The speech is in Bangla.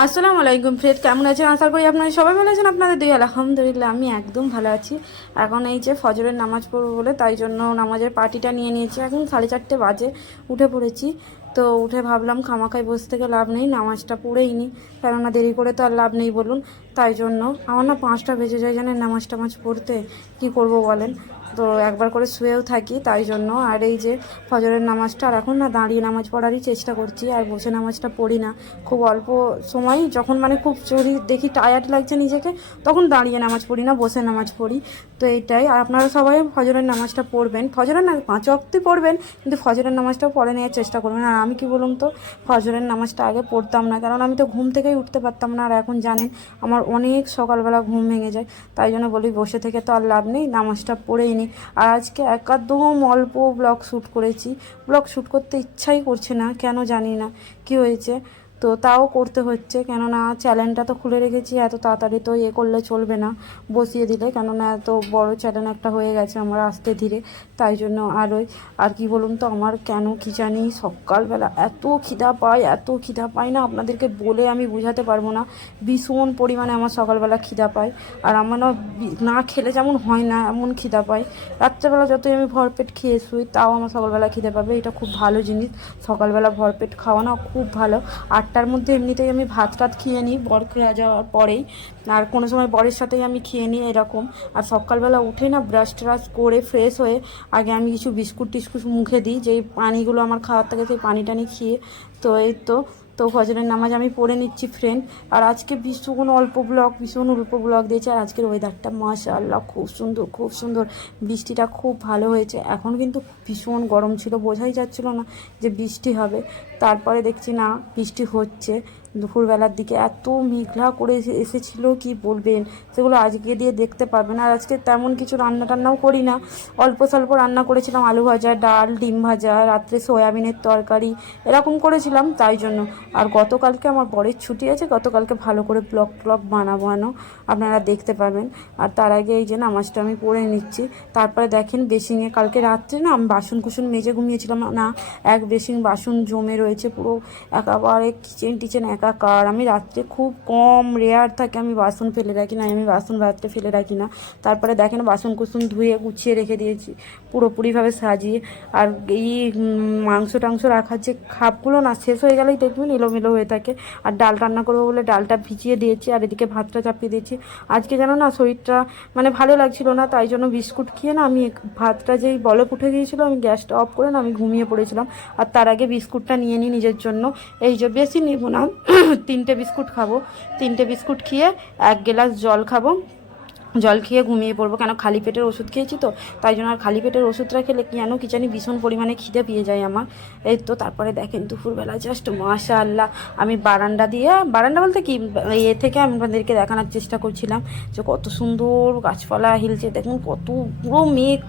আসসালামু আলাইকুম ফ্রেড, কেমন আছেন? আশা করি আপনারা সবাই ভালো আছেন, আপনাদের দুই আলহামদুলিল্লাহ, আমি একদম ভালো আছি। এখন এই যে ফজরের নামাজ পড়ব বলে, তাই জন্য নামাজের পার্টিটা নিয়ে নিয়েছি। এখন সাড়ে চারটে বাজে, উঠে পড়েছি। তো উঠে ভাবলাম খামাখাই বসে থেকে লাভ নেই, নামাজটা পড়েই নি। কেননা দেরি করে তো আর লাভ নেই বলুন। তাই জন্য আমার না পাঁচটা বেজে যায় জানেন নামাজ টামাজ পড়তে। কি করব বলেন? তো একবার করে শুয়েও থাকি, তাই জন্য আর এই যে ফজরের নামাজটা আর এখন না দাঁড়িয়ে নামাজ পড়ারই চেষ্টা করছি, আর বসে নামাজটা পড়ি না। খুব অল্প সময়, যখন মানে খুব যদি দেখি টায়ার্ড লাগছে নিজেকে, তখন দাঁড়িয়ে নামাজ পড়ি না, বসে নামাজ পড়ি। তো এইটাই, আর আপনারা সবাই ফজরের নামাজটা পড়বেন। ফজরের না, পাঁচ অক্তি পড়বেন, কিন্তু ফজরের নামাজটাও পড়ে নেওয়ার চেষ্টা করবেন। আর আমি কি বলুন তো, ফজরের নামাজটা আগে পড়তাম না, কারণ আমি তো ঘুম থেকেই উঠতে পারতাম না। আর এখন জানেন, আমার অনেক সকালবেলা ঘুম ভেঙে যায়, তাই জন্য বলি বসে থেকে তো আর লাভ নেই, নামাজটা পড়েই নিই। আর আজকে একাদম অল্প ব্লগ শ্যুট করেছি, ব্লগ শ্যুট করতে ইচ্ছাই করছে না, কেন জানি না, কি হয়েছে? তো তাও করতে হচ্ছে। কেননা চ্যানেলটা তো খুলে রেখেছি, এত তাড়াতাড়ি তো ইয়ে করলে চলবে না, বসিয়ে দিলে। কেননা এত বড় চ্যানেল একটা হয়ে গেছে আমার আস্তে ধীরে। তাই জন্য আর ওই, আর কি বলুন তো, আমার কেন কি জানি সকালবেলা এত খিদা পায়, এত খিদা পায় না, আপনাদেরকে বলে আমি বোঝাতে পারব না। ভীষণ পরিমাণে আমার সকালবেলা খিদা পায়। আর আমার না খেলে যেমন হয় না, এমন খিদা পায়। রাত্রেবেলা যতই আমি ভরপেট খেয়ে শুই, তাও আমার সকালবেলা খিদে পাবে। এটা খুব ভালো জিনিস। সকালবেলা ভরপেট খাওয়া না খুব ভালো। আটটার মধ্যে এমনিতেই আমি ভাত টাত খেয়ে নিই, বর খেয়ে যাওয়ার পরেই। আর কোনো সময় বরের সাথেই আমি খেয়ে নিই এরকম। আর সকালবেলা উঠে না ব্রাশ ট্রাশ করে ফ্রেশ হয়ে আগে আমি কিছু বিস্কুট টিস্কুট মুখে দিই, যেই পানিগুলো আমার খাওয়ার থাকে সেই পানি টানি খেয়ে, তো এই তো তো ফজরের নামাজ আমি পড়ে নিচ্ছি ফ্রেন্ড আর আজকে ভীষণ অল্প ব্লক ভীষণ অল্প ব্লক দিয়েছে। আর আজকের ওয়েদারটা মাশাআল্লাহ খুব সুন্দর খুব সুন্দর। বৃষ্টিটা খুব ভালো হয়েছে। এখন কিন্তু ভীষণ গরম ছিল, বোঝাই যাচ্ছিল না যে বৃষ্টি হবে। তারপরে দেখছি না, বৃষ্টি হচ্ছে। দুপুরবেলার দিকে এত মেঘলা করে এসে- এসেছিল, কি বলবেন? সেগুলো আজকে দিয়ে দেখতে পারবেন। আর আজকে তেমন কিছু রান্না টান্নাও করি না। অল্প স্বল্প রান্না করেছিলাম, আলু ভাজা, ডাল, ডিম ভাজা, রাত্রে সয়াবিনের তরকারি, এরকম করেছিলাম, তাই জন্য। আর গতকালকে আমার বরের ছুটি আছে, গতকালকে ভালো করে ব্লগ ব্লগ বানাবো আনো আপনারা দেখতে পাবেন আর তার আগে এই যে নামাজটা আমি পড়ে নিচ্ছি। তারপরে দেখেন বেসিংয়ে কালকে রাত্রে না আমি বাসন কুসন মেজে ঘুমিয়েছিলাম। না, এক বেসিং বাসন জমে রয়েছে পুরো। একেবারে কিচেন টিচেন একাকার আমি রাত্রে খুব কম রেয়ার থাকে, আমি বাসন ফেলে রাখি না, আমি বাসন রাত্রে ফেলে রাখি না। তারপরে দেখেন বাসন কুসন ধুয়ে, গুছিয়ে রেখে দিয়েছি, পুরোপুরিভাবে সাজিয়ে। আর এই মাংস টাংস রাখার যে খাপগুলো না, শেষ হয়ে গেলেই দেখবেন এলোমেলো হয়ে থাকে। আর ডাল রান্না করব বলে ডালটা ভিজিয়ে দিয়েছি, আর এদিকে ভাতটা চাপিয়ে দিয়েছি। আজকে জানো না শরীরটা মানে ভালো লাগছিল না, তাই জন্য বিস্কুট খেয়ে না আমি ভাতটা যেই বলক উঠে গিয়েছিল, আমি গ্যাসটা অফ করে না আমি ঘুমিয়ে পড়েছিলাম। আর তার আগে বিস্কুটটা নিয়ে নিই নিজের জন্য। এই যে বেশি নেব না। তিনটে বিস্কুট খাব। তিনটে বিস্কুট খেয়ে এক গ্লাস জল খাব। জল খেয়ে ঘুমিয়ে পড়ব। কেন? খালি পেটের ওষুধ খেয়েছি তো। তাই জন্য আর খালি পেটের ওষুধটা খেলে কি কেন কি জানি ভীষণ পরিমাণে খিদে পেয়ে যায় আমার। এই তো তারপরে দেখেন দুপুরবেলা জাস্ট মাশা আল্লাহ আমি বারান্দা দিয়ে, বারান্দা বলতে কি? এ থেকে আমি আপনাদেরকে দেখানোর চেষ্টা করছিলাম যে কত সুন্দর গাছপালা হিলছে দেখুন, কত পুরো মেঘ।